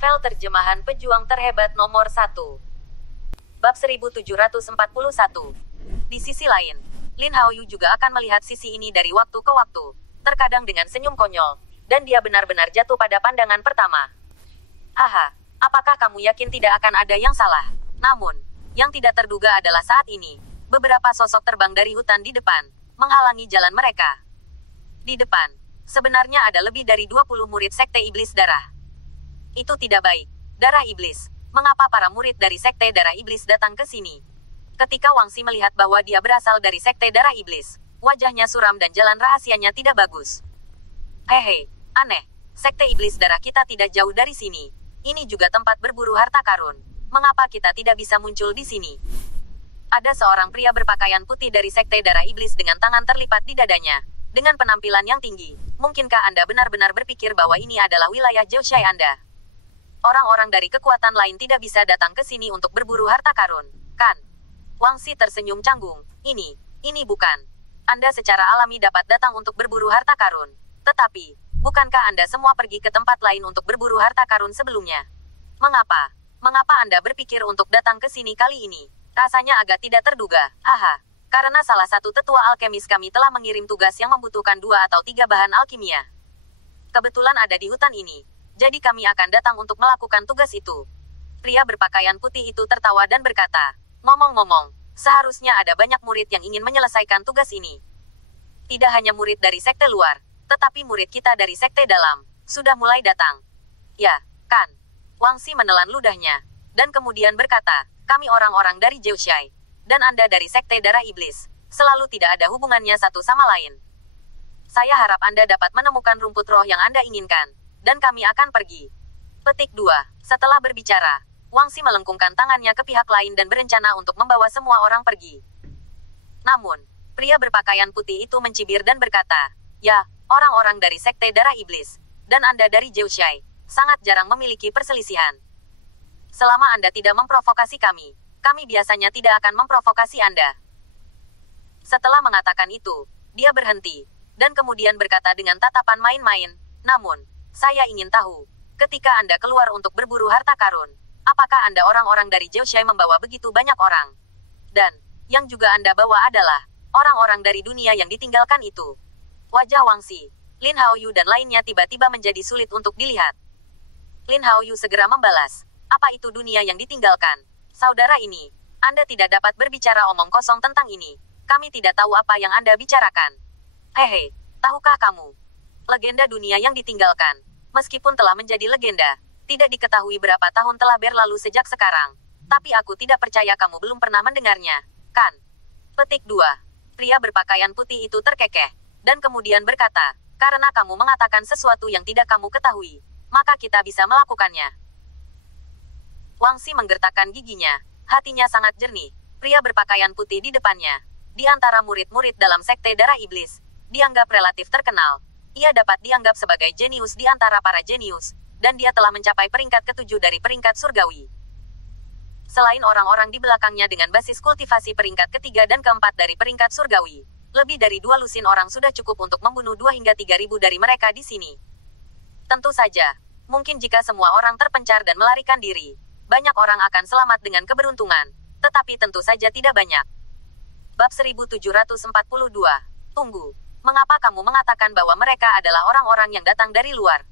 Novel terjemahan pejuang terhebat nomor 1. Bab 1741. Di sisi lain, Lin Haoyu juga akan melihat sisi ini dari waktu ke waktu, terkadang dengan senyum konyol, dan dia benar-benar jatuh pada pandangan pertama. Aha, apakah kamu yakin tidak akan ada yang salah? Namun, yang tidak terduga adalah saat ini, beberapa sosok terbang dari hutan di depan, menghalangi jalan mereka. Di depan, sebenarnya ada lebih dari 20 murid Sekte Iblis Darah. Itu tidak baik. Darah Iblis. Mengapa para murid dari Sekte Darah Iblis datang ke sini? Ketika Wang Xi melihat bahwa dia berasal dari Sekte Darah Iblis, wajahnya suram dan jalan rahasianya tidak bagus. Hehe, aneh. Sekte Iblis Darah kita tidak jauh dari sini. Ini juga tempat berburu harta karun. Mengapa kita tidak bisa muncul di sini? Ada seorang pria berpakaian putih dari Sekte Darah Iblis dengan tangan terlipat di dadanya. Dengan penampilan yang tinggi, mungkinkah Anda benar-benar berpikir bahwa ini adalah wilayah Zhouxai Anda? Orang-orang dari kekuatan lain tidak bisa datang ke sini untuk berburu harta karun, kan? Wang Xi tersenyum canggung. Ini bukan. Anda secara alami dapat datang untuk berburu harta karun. Tetapi, bukankah Anda semua pergi ke tempat lain untuk berburu harta karun sebelumnya? Mengapa? Mengapa Anda berpikir untuk datang ke sini kali ini? Rasanya agak tidak terduga. Haha. Karena salah satu tetua alkemis kami telah mengirim tugas yang membutuhkan 2 atau 3 bahan alkimia. Kebetulan ada di hutan ini. Jadi kami akan datang untuk melakukan tugas itu. Pria berpakaian putih itu tertawa dan berkata, ngomong-ngomong, seharusnya ada banyak murid yang ingin menyelesaikan tugas ini. Tidak hanya murid dari sekte luar, tetapi murid kita dari sekte dalam, sudah mulai datang. Ya, kan? Wang Xi menelan ludahnya, dan kemudian berkata, kami orang-orang dari Zhouxai, dan Anda dari Sekte Darah Iblis, selalu tidak ada hubungannya satu sama lain. Saya harap Anda dapat menemukan rumput roh yang Anda inginkan, dan kami akan pergi. Petik 2. Setelah berbicara, Wang Xi melengkungkan tangannya ke pihak lain dan berencana untuk membawa semua orang pergi. Namun, pria berpakaian putih itu mencibir dan berkata, ya, orang-orang dari Sekte Darah Iblis, dan Anda dari Zhouxai, sangat jarang memiliki perselisihan. Selama Anda tidak memprovokasi kami biasanya tidak akan memprovokasi Anda. Setelah mengatakan itu, dia berhenti, dan kemudian berkata dengan tatapan main-main, namun, saya ingin tahu, ketika Anda keluar untuk berburu harta karun, apakah Anda orang-orang dari Zhouxai membawa begitu banyak orang? Dan, yang juga Anda bawa adalah, orang-orang dari dunia yang ditinggalkan itu. Wajah Wang Xi, Lin Haoyu dan lainnya tiba-tiba menjadi sulit untuk dilihat. Lin Haoyu segera membalas, apa itu dunia yang ditinggalkan? Saudara ini, Anda tidak dapat berbicara omong kosong tentang ini. Kami tidak tahu apa yang Anda bicarakan. Hehe, tahukah kamu? Legenda dunia yang ditinggalkan, meskipun telah menjadi legenda, tidak diketahui berapa tahun telah berlalu sejak sekarang. Tapi aku tidak percaya kamu belum pernah mendengarnya, kan? Petik 2. Pria berpakaian putih itu terkekeh, dan kemudian berkata, karena kamu mengatakan sesuatu yang tidak kamu ketahui, maka kita bisa melakukannya. Wang Xi menggertakkan giginya, hatinya sangat jernih. Pria berpakaian putih di depannya, di antara murid-murid dalam Sekte Darah Iblis, dianggap relatif terkenal. Ia dapat dianggap sebagai jenius di antara para jenius, dan dia telah mencapai peringkat ke-7 dari peringkat surgawi. Selain orang-orang di belakangnya dengan basis kultivasi peringkat ke-3 dan ke-4 dari peringkat surgawi, lebih dari 2 lusin orang sudah cukup untuk membunuh 2 hingga 3.000 dari mereka di sini. Tentu saja, mungkin jika semua orang terpencar dan melarikan diri, banyak orang akan selamat dengan keberuntungan, tetapi tentu saja tidak banyak. Bab 1742. Tunggu. Mengapa kamu mengatakan bahwa mereka adalah orang-orang yang datang dari luar?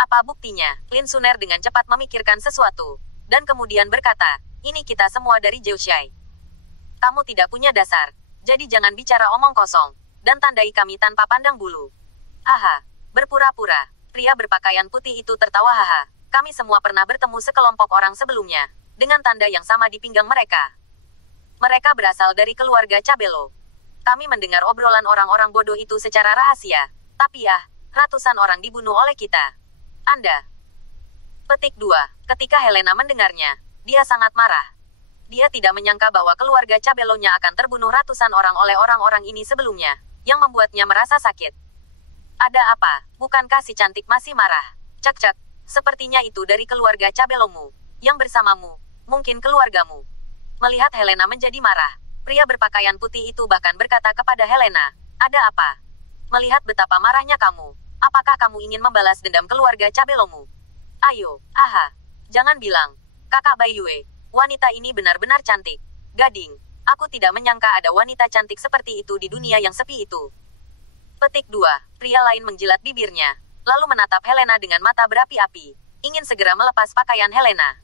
Apa buktinya? Lin Suner dengan cepat memikirkan sesuatu, dan kemudian berkata, ini kita semua dari Zhouxai. Kamu tidak punya dasar, jadi jangan bicara omong kosong, dan tandai kami tanpa pandang bulu. Haha, berpura-pura. Pria berpakaian putih itu tertawa haha. Kami semua pernah bertemu sekelompok orang sebelumnya, dengan tanda yang sama di pinggang mereka. Mereka berasal dari keluarga Cabelo. Kami mendengar obrolan orang-orang bodoh itu secara rahasia. Tapi ya, ratusan orang dibunuh oleh kita. Anda. Petik 2. Ketika Helena mendengarnya, dia sangat marah. Dia tidak menyangka bahwa keluarga Cabelonya akan terbunuh ratusan orang oleh orang-orang ini sebelumnya, yang membuatnya merasa sakit. Ada apa? Bukankah si cantik masih marah? Cek-cek. Sepertinya itu dari keluarga Cabelomu, yang bersamamu, mungkin keluargamu. Melihat Helena menjadi marah, pria berpakaian putih itu bahkan berkata kepada Helena, ada apa? Melihat betapa marahnya kamu, apakah kamu ingin membalas dendam keluarga Cabelomu? Ayo, aha. Jangan bilang, Kakak Bai Yue, wanita ini benar-benar cantik. Gading, aku tidak menyangka ada wanita cantik seperti itu di dunia yang sepi itu. Petik 2. Pria lain menjilat bibirnya, lalu menatap Helena dengan mata berapi-api, ingin segera melepas pakaian Helena.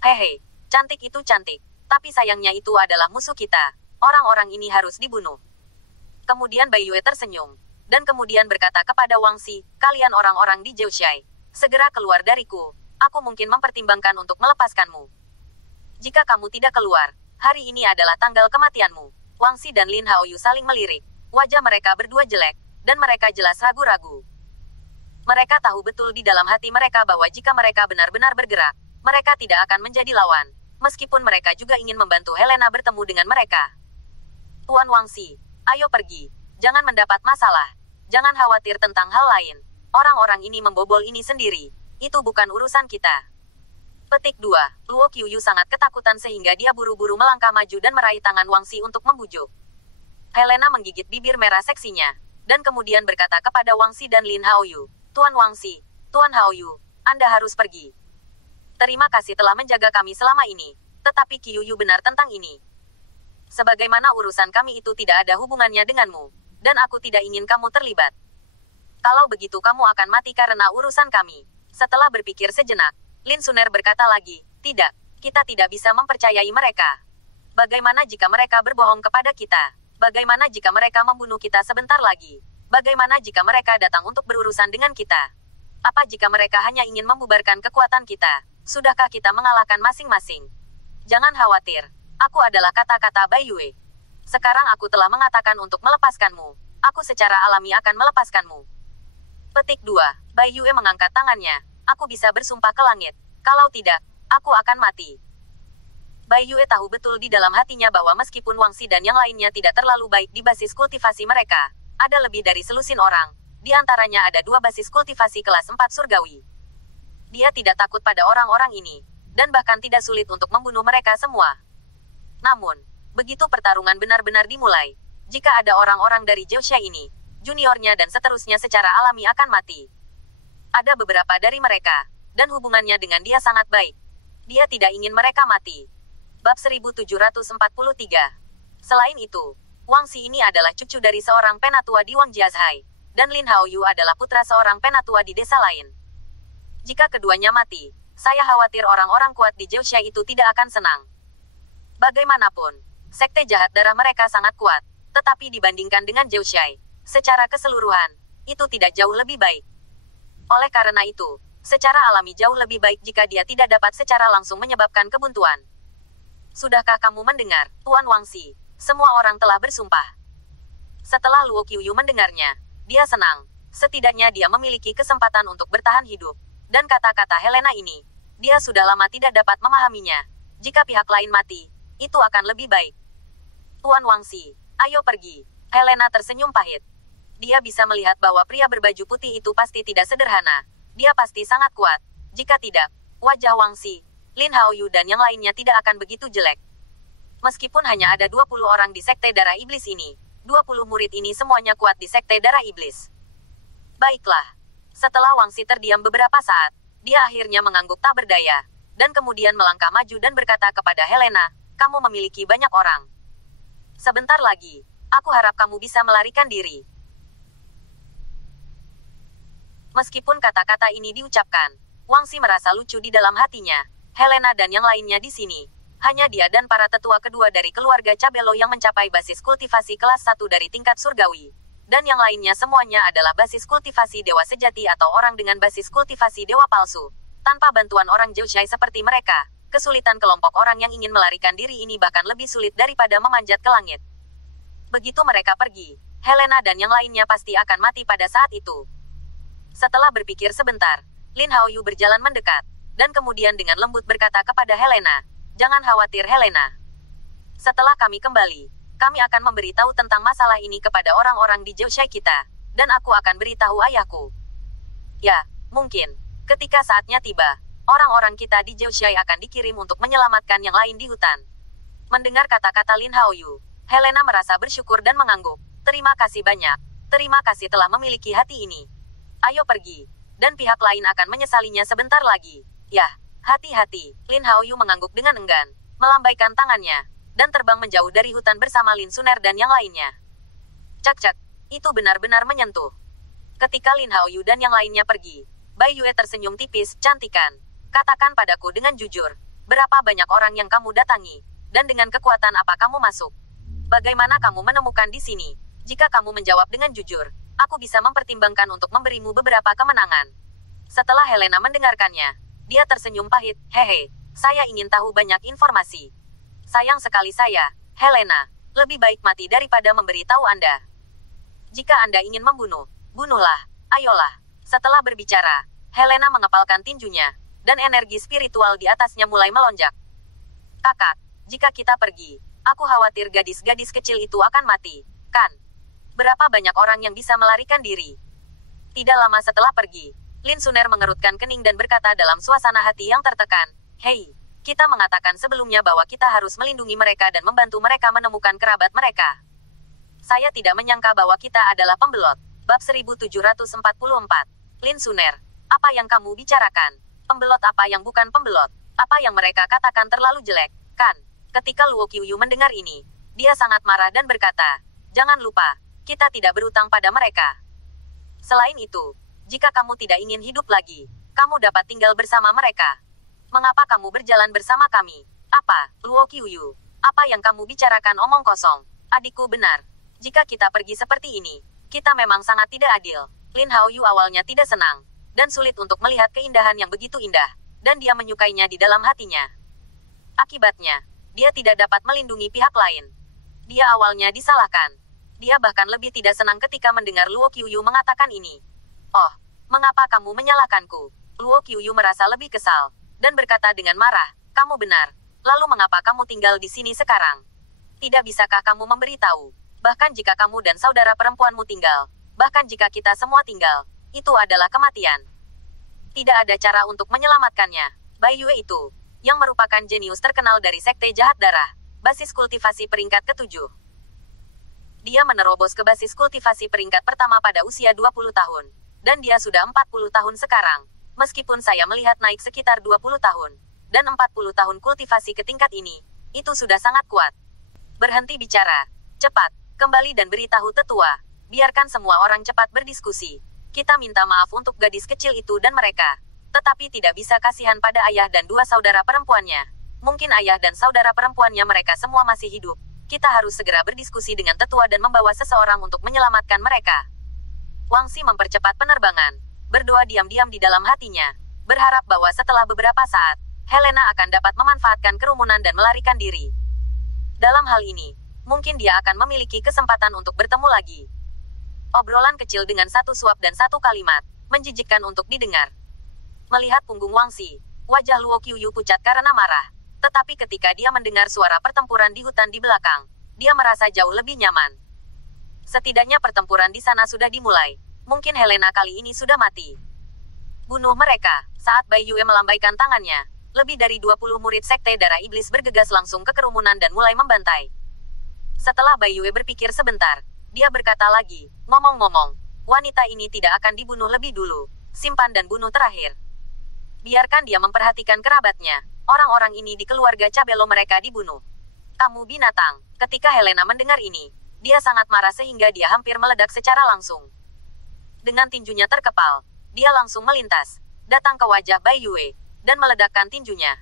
Hehe, cantik itu cantik, tapi sayangnya itu adalah musuh kita. Orang-orang ini harus dibunuh. Kemudian Bai Yue tersenyum, dan kemudian berkata kepada Wang Xi, kalian orang-orang di Zhouxai, segera keluar dariku, aku mungkin mempertimbangkan untuk melepaskanmu. Jika kamu tidak keluar, hari ini adalah tanggal kematianmu. Wang Xi dan Lin Haoyu saling melirik, wajah mereka berdua jelek, dan mereka jelas ragu-ragu. Mereka tahu betul di dalam hati mereka bahwa jika mereka benar-benar bergerak, mereka tidak akan menjadi lawan, meskipun mereka juga ingin membantu Helena bertemu dengan mereka. Tuan Wang Xi, ayo pergi, jangan mendapat masalah, jangan khawatir tentang hal lain. Orang-orang ini membobol ini sendiri, itu bukan urusan kita. Petik 2. Luo Qiuyu sangat ketakutan sehingga dia buru-buru melangkah maju dan meraih tangan Wang Xi untuk membujuk. Helena menggigit bibir merah seksinya, dan kemudian berkata kepada Wang Xi dan Lin Haoyu, Tuan Wang Xi, Tuan Haoyu, Anda harus pergi. Terima kasih telah menjaga kami selama ini, tetapi Qiuyu benar tentang ini. Sebagaimana urusan kami itu tidak ada hubungannya denganmu, dan aku tidak ingin kamu terlibat. Kalau begitu kamu akan mati karena urusan kami. Setelah berpikir sejenak, Lin Suner berkata lagi, tidak, kita tidak bisa mempercayai mereka. Bagaimana jika mereka berbohong kepada kita? Bagaimana jika mereka membunuh kita sebentar lagi? Bagaimana jika mereka datang untuk berurusan dengan kita? Apa jika mereka hanya ingin membubarkan kekuatan kita? Sudahkah kita mengalahkan masing-masing? Jangan khawatir. Aku adalah kata-kata Bai Yue. Sekarang aku telah mengatakan untuk melepaskanmu. Aku secara alami akan melepaskanmu. Petik 2. Bai Yue mengangkat tangannya. Aku bisa bersumpah ke langit. Kalau tidak, aku akan mati. Bai Yue tahu betul di dalam hatinya bahwa meskipun Wang Xi dan yang lainnya tidak terlalu baik di basis kultivasi mereka, ada lebih dari selusin orang. Di antaranya ada 2 basis kultivasi kelas 4 surgawi. Dia tidak takut pada orang-orang ini, dan bahkan tidak sulit untuk membunuh mereka semua. Namun, begitu pertarungan benar-benar dimulai, jika ada orang-orang dari Zhouxai ini, juniornya dan seterusnya secara alami akan mati. Ada beberapa dari mereka, dan hubungannya dengan dia sangat baik. Dia tidak ingin mereka mati. Bab 1743. Selain itu, Wang Xi ini adalah cucu dari seorang penatua di Wang Jiazhai, dan Lin Haoyu adalah putra seorang penatua di desa lain. Jika keduanya mati, saya khawatir orang-orang kuat di Zhouxai itu tidak akan senang. Bagaimanapun, sekte jahat darah mereka sangat kuat, tetapi dibandingkan dengan Zhouxai, secara keseluruhan, itu tidak jauh lebih baik. Oleh karena itu, secara alami jauh lebih baik jika dia tidak dapat secara langsung menyebabkan kebuntuan. Sudahkah kamu mendengar, Tuan Wang Xi? Semua orang telah bersumpah. Setelah Luo Qiuyu mendengarnya, dia senang. Setidaknya dia memiliki kesempatan untuk bertahan hidup. Dan kata-kata Helena ini, dia sudah lama tidak dapat memahaminya. Jika pihak lain mati, itu akan lebih baik. Tuan Wang Xi, ayo pergi. Helena tersenyum pahit. Dia bisa melihat bahwa pria berbaju putih itu pasti tidak sederhana. Dia pasti sangat kuat. Jika tidak, wajah Wang Xi, Lin Haoyu dan yang lainnya tidak akan begitu jelek. Meskipun hanya ada 20 orang di Sekte Darah Iblis ini, 20 murid ini semuanya kuat di Sekte Darah Iblis. Baiklah. Setelah Wang Xi terdiam beberapa saat, dia akhirnya mengangguk tak berdaya, dan kemudian melangkah maju dan berkata kepada Helena, kamu memiliki banyak orang. Sebentar lagi, aku harap kamu bisa melarikan diri. Meskipun kata-kata ini diucapkan, Wang Xi merasa lucu di dalam hatinya. Helena dan yang lainnya di sini. Hanya dia dan para tetua kedua dari keluarga Cabelo yang mencapai basis kultivasi kelas 1 dari tingkat surgawi. Dan yang lainnya semuanya adalah basis kultivasi dewa sejati atau orang dengan basis kultivasi dewa palsu. Tanpa bantuan orang Zhouxai seperti mereka, kesulitan kelompok orang yang ingin melarikan diri ini bahkan lebih sulit daripada memanjat ke langit. Begitu mereka pergi, Helena dan yang lainnya pasti akan mati pada saat itu. Setelah berpikir sebentar, Lin Haoyu berjalan mendekat, dan kemudian dengan lembut berkata kepada Helena, jangan khawatir Helena. Setelah kami kembali, kami akan memberitahu tentang masalah ini kepada orang-orang di Zhouxai kita, dan aku akan beritahu ayahku. Ya, mungkin, ketika saatnya tiba, orang-orang kita di Zhouxai akan dikirim untuk menyelamatkan yang lain di hutan. Mendengar kata-kata Lin Haoyu, Helena merasa bersyukur dan mengangguk. Terima kasih banyak. Terima kasih telah memiliki hati ini. Ayo pergi. Dan pihak lain akan menyesalinya sebentar lagi. Yah, Hati-hati, Lin Haoyu mengangguk dengan enggan, melambaikan tangannya, dan terbang menjauh dari hutan bersama Lin Suner dan yang lainnya. Cak-cak, itu benar-benar menyentuh. Ketika Lin Haoyu dan yang lainnya pergi, Bai Yue tersenyum tipis, cantikan. Katakan padaku dengan jujur, berapa banyak orang yang kamu datangi, dan dengan kekuatan apa kamu masuk? Bagaimana kamu menemukan di sini? Jika kamu menjawab dengan jujur, aku bisa mempertimbangkan untuk memberimu beberapa kemenangan. Setelah Helena mendengarkannya, dia tersenyum pahit, hehe, saya ingin tahu banyak informasi. Sayang sekali saya, Helena, lebih baik mati daripada memberitahu Anda. Jika Anda ingin membunuh, bunuhlah, ayolah. Setelah berbicara, Helena mengepalkan tinjunya, dan energi spiritual di atasnya mulai melonjak. Kakak, jika kita pergi, aku khawatir gadis-gadis kecil itu akan mati, kan? Berapa banyak orang yang bisa melarikan diri? Tidak lama setelah pergi, Lin Suner mengerutkan kening dan berkata dalam suasana hati yang tertekan, hei, kita mengatakan sebelumnya bahwa kita harus melindungi mereka dan membantu mereka menemukan kerabat mereka. Saya tidak menyangka bahwa kita adalah pembelot. Bab 1744. Lin Suner, apa yang kamu bicarakan? Pembelot apa yang bukan pembelot? Apa yang mereka katakan terlalu jelek, kan? Ketika Luo Qiuyu mendengar ini, dia sangat marah dan berkata, jangan lupa, kita tidak berutang pada mereka. Selain itu, jika kamu tidak ingin hidup lagi, kamu dapat tinggal bersama mereka. Mengapa kamu berjalan bersama kami? Apa, Luo Qiuyu? Apa yang kamu bicarakan omong kosong? Adikku benar. Jika kita pergi seperti ini, kita memang sangat tidak adil. Lin Haoyu awalnya tidak senang, dan sulit untuk melihat keindahan yang begitu indah, dan dia menyukainya di dalam hatinya. Akibatnya, dia tidak dapat melindungi pihak lain. Dia awalnya disalahkan. Dia bahkan lebih tidak senang ketika mendengar Luo Qiuyu mengatakan ini. Oh, mengapa kamu menyalahkanku? Luo Qiuyu merasa lebih kesal, dan berkata dengan marah, kamu benar. Lalu mengapa kamu tinggal di sini sekarang? Tidak bisakah kamu memberitahu? Bahkan jika kamu dan saudara perempuanmu tinggal, bahkan jika kita semua tinggal, itu adalah kematian. Tidak ada cara untuk menyelamatkannya. Bai Yue itu, yang merupakan jenius terkenal dari Sekte Jahat Darah, basis kultivasi peringkat ke-7. Dia menerobos ke basis kultivasi peringkat pertama pada usia 20 tahun, dan dia sudah 40 tahun sekarang, meskipun saya melihat naik sekitar 20 tahun, dan 40 tahun kultivasi ke tingkat ini, itu sudah sangat kuat. Berhenti bicara, cepat, kembali dan beritahu tetua, biarkan semua orang cepat berdiskusi. Kita minta maaf untuk gadis kecil itu dan mereka, tetapi tidak bisa kasihan pada ayah dan dua saudara perempuannya. Mungkin ayah dan saudara perempuannya mereka semua masih hidup. Kita harus segera berdiskusi dengan tetua dan membawa seseorang untuk menyelamatkan mereka. Wang Xi mempercepat penerbangan, berdoa diam-diam di dalam hatinya, berharap bahwa setelah beberapa saat, Helena akan dapat memanfaatkan kerumunan dan melarikan diri. Dalam hal ini, mungkin dia akan memiliki kesempatan untuk bertemu lagi. Obrolan kecil dengan satu suap dan satu kalimat, menjijikkan untuk didengar. Melihat punggung Wang Xi, wajah Luo Qiuyu pucat karena marah. Tetapi ketika dia mendengar suara pertempuran di hutan di belakang, dia merasa jauh lebih nyaman. Setidaknya pertempuran di sana sudah dimulai. Mungkin Helena kali ini sudah mati. Bunuh mereka. Saat Bai Yue melambaikan tangannya, lebih dari 20 murid Sekte Darah Iblis bergegas langsung ke kerumunan dan mulai membantai. Setelah Bai Yue berpikir sebentar, dia berkata lagi, ngomong-ngomong, wanita ini tidak akan dibunuh lebih dulu. Simpan dan bunuh terakhir. Biarkan dia memperhatikan kerabatnya. Orang-orang ini di keluarga Cabelo mereka dibunuh. Kamu binatang. Ketika Helena mendengar ini, dia sangat marah sehingga dia hampir meledak secara langsung. Dengan tinjunya terkepal, dia langsung melintas, datang ke wajah Bai Yue, dan meledakkan tinjunya.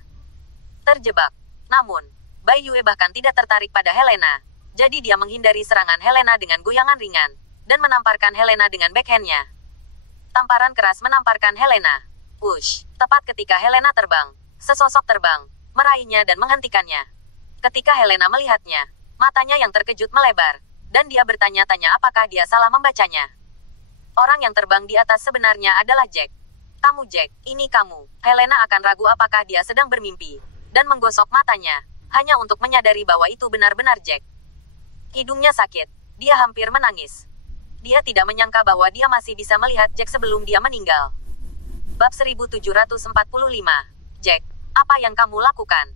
Terjebak. Namun, Bai Yue bahkan tidak tertarik pada Helena. Jadi dia menghindari serangan Helena dengan goyangan ringan, dan menamparkan Helena dengan backhand-nya. Tamparan keras menamparkan Helena. Push. Tepat ketika Helena terbang, sesosok terbang, meraihnya dan menghentikannya. Ketika Helena melihatnya, matanya yang terkejut melebar, dan dia bertanya-tanya apakah dia salah membacanya. Orang yang terbang di atas sebenarnya adalah Jack. Kamu Jack, ini kamu. Helena akan ragu apakah dia sedang bermimpi, dan menggosok matanya, hanya untuk menyadari bahwa itu benar-benar Jack. Hidungnya sakit, dia hampir menangis. Dia tidak menyangka bahwa dia masih bisa melihat Jack sebelum dia meninggal. Bab 1745. Jack, apa yang kamu lakukan?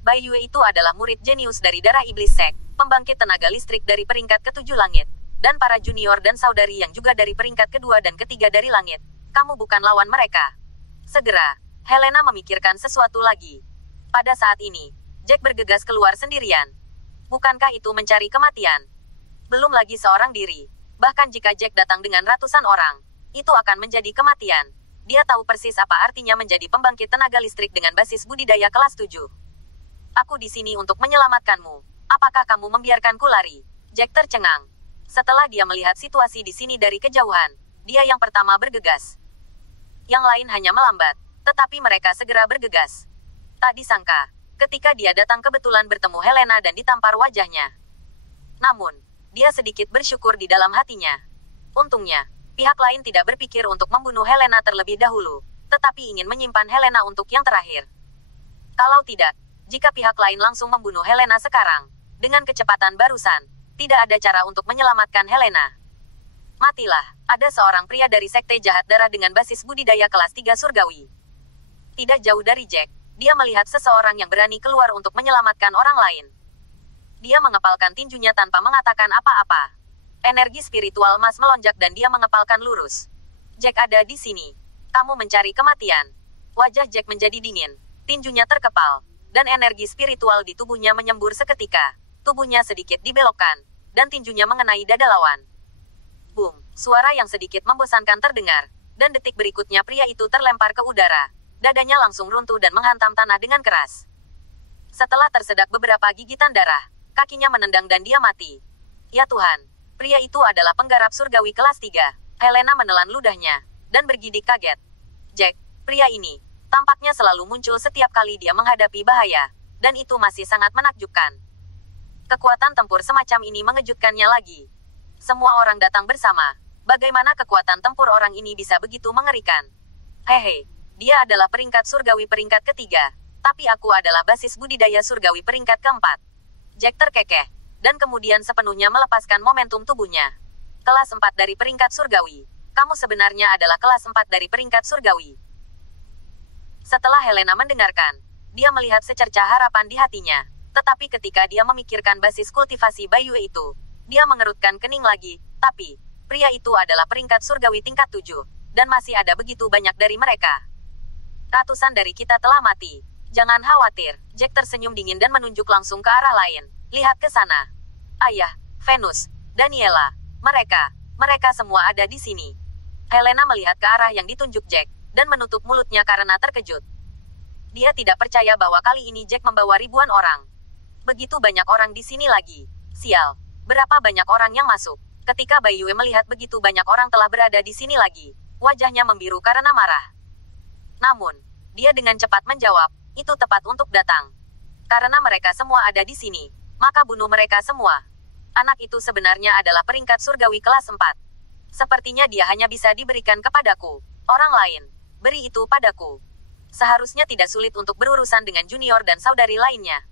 Bai Yue itu adalah murid jenius dari Darah Iblis Sek, pembangkit tenaga listrik dari peringkat ke-7 langit, dan para junior dan saudari yang juga dari peringkat kedua dan ketiga dari langit. Kamu bukan lawan mereka. Segera, Helena memikirkan sesuatu lagi. Pada saat ini, Jack bergegas keluar sendirian. Bukankah itu mencari kematian? Belum lagi seorang diri. Bahkan jika Jack datang dengan ratusan orang, itu akan menjadi kematian. Dia tahu persis apa artinya menjadi pembangkit tenaga listrik dengan basis budidaya kelas 7. Aku di sini untuk menyelamatkanmu. Apakah kamu membiarkanku lari? Jack tercengang. Setelah dia melihat situasi di sini dari kejauhan, dia yang pertama bergegas. Yang lain hanya melambat, tetapi mereka segera bergegas. Tak disangka, ketika dia datang kebetulan bertemu Helena dan ditampar wajahnya. Namun, dia sedikit bersyukur di dalam hatinya. Untungnya, pihak lain tidak berpikir untuk membunuh Helena terlebih dahulu, tetapi ingin menyimpan Helena untuk yang terakhir. Kalau tidak, jika pihak lain langsung membunuh Helena sekarang, dengan kecepatan barusan, tidak ada cara untuk menyelamatkan Helena. Matilah, ada seorang pria dari sekte jahat darah dengan basis budidaya kelas 3 surgawi. Tidak jauh dari Jack, dia melihat seseorang yang berani keluar untuk menyelamatkan orang lain. Dia mengepalkan tinjunya tanpa mengatakan apa-apa. Energi spiritual emas melonjak dan dia mengepalkan lurus. Jack ada di sini. Kamu mencari kematian. Wajah Jack menjadi dingin. Tinjunya terkepal. Dan energi spiritual di tubuhnya menyembur seketika. Tubuhnya sedikit dibelokkan. Dan tinjunya mengenai dada lawan. Boom. Suara yang sedikit membosankan terdengar. Dan detik berikutnya pria itu terlempar ke udara. Dadanya langsung runtuh dan menghantam tanah dengan keras. Setelah tersedak beberapa gigitan darah, kakinya menendang dan dia mati. Ya Tuhan, pria itu adalah penggarap surgawi kelas 3. Helena menelan ludahnya, dan bergidik kaget. Jack, pria ini, tampaknya selalu muncul setiap kali dia menghadapi bahaya, dan itu masih sangat menakjubkan. Kekuatan tempur semacam ini mengejutkannya lagi. Semua orang datang bersama. Bagaimana kekuatan tempur orang ini bisa begitu mengerikan? Hehe, dia adalah peringkat surgawi peringkat ketiga, tapi aku adalah basis budidaya surgawi peringkat keempat. Jack terkekeh, dan kemudian sepenuhnya melepaskan momentum tubuhnya. Kelas 4 dari peringkat surgawi. Kamu sebenarnya adalah kelas 4 dari peringkat surgawi. Setelah Helena mendengarkan, dia melihat secercah harapan di hatinya. Tetapi ketika dia memikirkan basis kultivasi Bayu itu, dia mengerutkan kening lagi. Tapi, pria itu adalah peringkat surgawi tingkat 7, dan masih ada begitu banyak dari mereka. Ratusan dari kita telah mati. Jangan khawatir, Jack tersenyum dingin dan menunjuk langsung ke arah lain. Lihat ke sana. Ayah, Venus, Daniela, mereka semua ada di sini. Helena melihat ke arah yang ditunjuk Jack, dan menutup mulutnya karena terkejut. Dia tidak percaya bahwa kali ini Jack membawa ribuan orang. Begitu banyak orang di sini lagi. Sial, berapa banyak orang yang masuk. Ketika Baiyue melihat begitu banyak orang telah berada di sini lagi, wajahnya membiru karena marah. Namun, dia dengan cepat menjawab, itu tepat untuk datang. Karena mereka semua ada di sini, maka bunuh mereka semua. Anak itu sebenarnya adalah peringkat surgawi kelas 4. Sepertinya dia hanya bisa diberikan kepadaku. Orang lain, beri itu padaku. Seharusnya tidak sulit untuk berurusan dengan junior dan saudari lainnya.